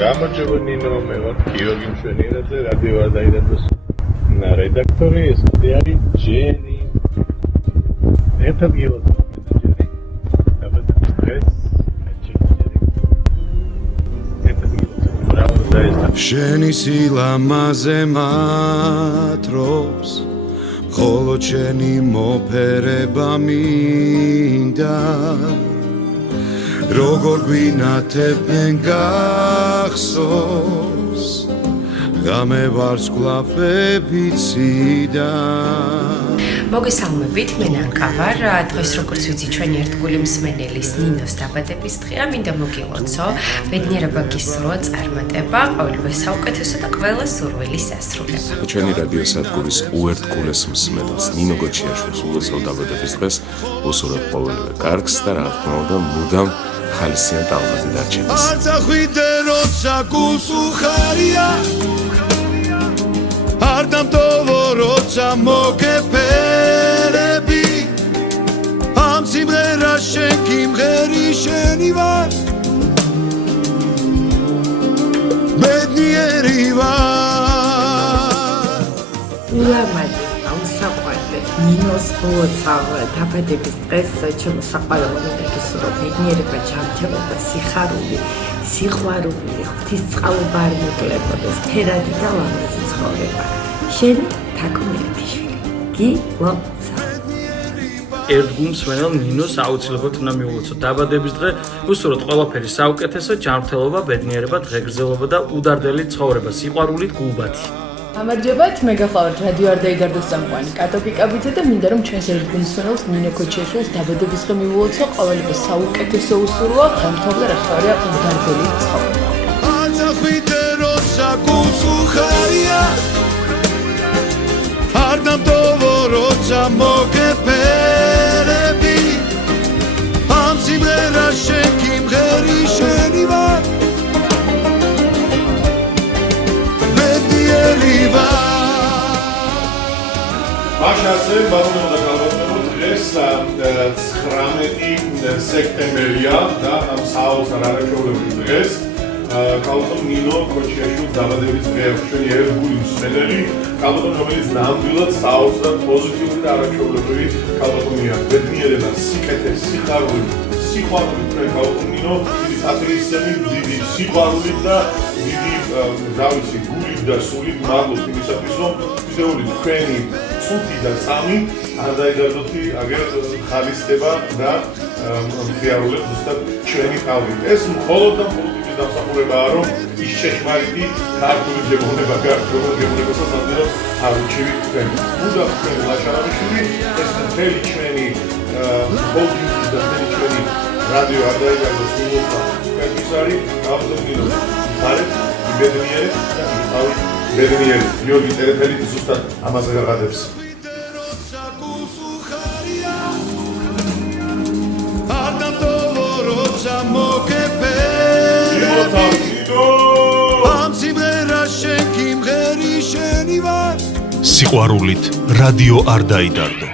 გამარჯობა ნინო, მე ვარ გიორგი მშვენიერაძე, რადიო არდაიდარდოს რედაქტორი, ეს არის ჯენი. ერთად გილოცავ ჯენი. დაბადების დღეს შენი სილამაზე მატრობს, მხოლოდ შენი მოფერება მინდა. როგორ გვინათებენ გახსოვს, ღამე ვარსკვლავებიციდა. მოგესალმებით, მე ნანკა ვარ. დღეს როგორც ვიცი, ჩვენი ერთგული მსმენელის ნინოს დაბადების დღეა. მინდა მოგილოცო, ბედნიერება გისურვო, წარმატება, ყოველივე საუკეთესო და ყველა სურვილის ასრულება. ჩვენი რადიო სადგურის უერთგულეს მსმენელს ნინო გოჩიაშვილს ულოცავ დაბადების დღეს, უსურვებ ყოველივე კარგს და რა თქმა უნდა, მუდამ ხალისიან ტალღაზე დარჩენას. არცახვიდე როცა გულს უხარია, არ დამტოვო როცა მოგეფერები, ამ სიმღერას შენ კიმღერი შენი ვარ, ბედნიერი ვარ. ულამაზი საყვარლე ნინოს ულოცავ დაბადების დღეს ჩემო საყვარელო მინდა გისურვო ბედნიერება, ჯანმრთელობა, სიხარული, სიყვარული, ღვთისწყალობა არ მოგლებოდეს, ფერადი და ლამაზი ცხოვრება. შენი თაკო მერტიშვილი. გილოცავ. ერთგულ მსმენელ ნინოს აუცილებლად უნდა მიულოცო დაბადების დღე, უსურვოთ ყველაფერი საუკეთესო, ჯანმრთელობა, ბედნიერება, დღეგრძელობა და უდარდელი ცხოვრება, სიყვარულით გულბათი. გამარჯობათ, მე გახლავართ რადიო არდაიდარდოს წამყვანი კატო პიკაბიძე და მინდა რომ ჩვენს ერთგულ მსმენელს ნინო გოჩიაშვილს დაბადების დღე მიულოცო, ყოველივე საუკეთესო უსურვო, გამთოვდა რა ხარია უდარდელი ცხოვრება. არცახვიდე როცა გულს უხარია, არ დამტოვო როცა მოგეფერები, ამ სიმღერას შენ კიმღერი შენი ვარ, ბედნიერი ვარ. მაშასე ბატონო და გალბატონო, დღეს 19 სექტემბერია და ამ საალს არაჩვეულებრივ დღეს კალბატონ ნინო გოჩიაშვილის დაბადების დღეა. ჩვენი ერთგული მსმენელი კალბატონ, რომელიც ნამდვილად საალს და პოზიტიური და არაჩვეულებრივი კალბატონია. ბედნიერება, სიკეთე, სიხარული, სიყვარული თქვენ კალბატონ ნინო, დიდი პატრიოტიზმი, დიდი სიყვარული და დიდი დავიცი გულით და სულით მადლობთ იმისათვის, რომ ვიდეოები თქვენი წუთი და წამი არდაიდარდოთი აგერ ხალისდება და მხიარულებს ზუსტად ჩვენი ყავლით. ეს მხოლოდ და მხოლოდ იმის დამსახურებაა, რომ ის შეშმარიტი ქართული გემოვნება გემოვნებასაც ნამდვილად არ უჩივით თქვენ. უნდა თქვენ ლაშარანიშვილი, ეს მთელი ჩვენი ჰოლდინგი და მთელი ჩვენი რადიო არდაიდარდოს მიულოცავ თქვენთვის არის გავზრდილი ხარეთ, ბედნიერი და იყავით ბედნიერი. გიორგი წერეთელი ზუსტად ამაზე გაღადებს. არ დამტოვო როცა მოგეფერები, ამ სიმღერას შენ კიმღერი შენი ვარ. სიყვარულით რადიო არ დაიდარდო.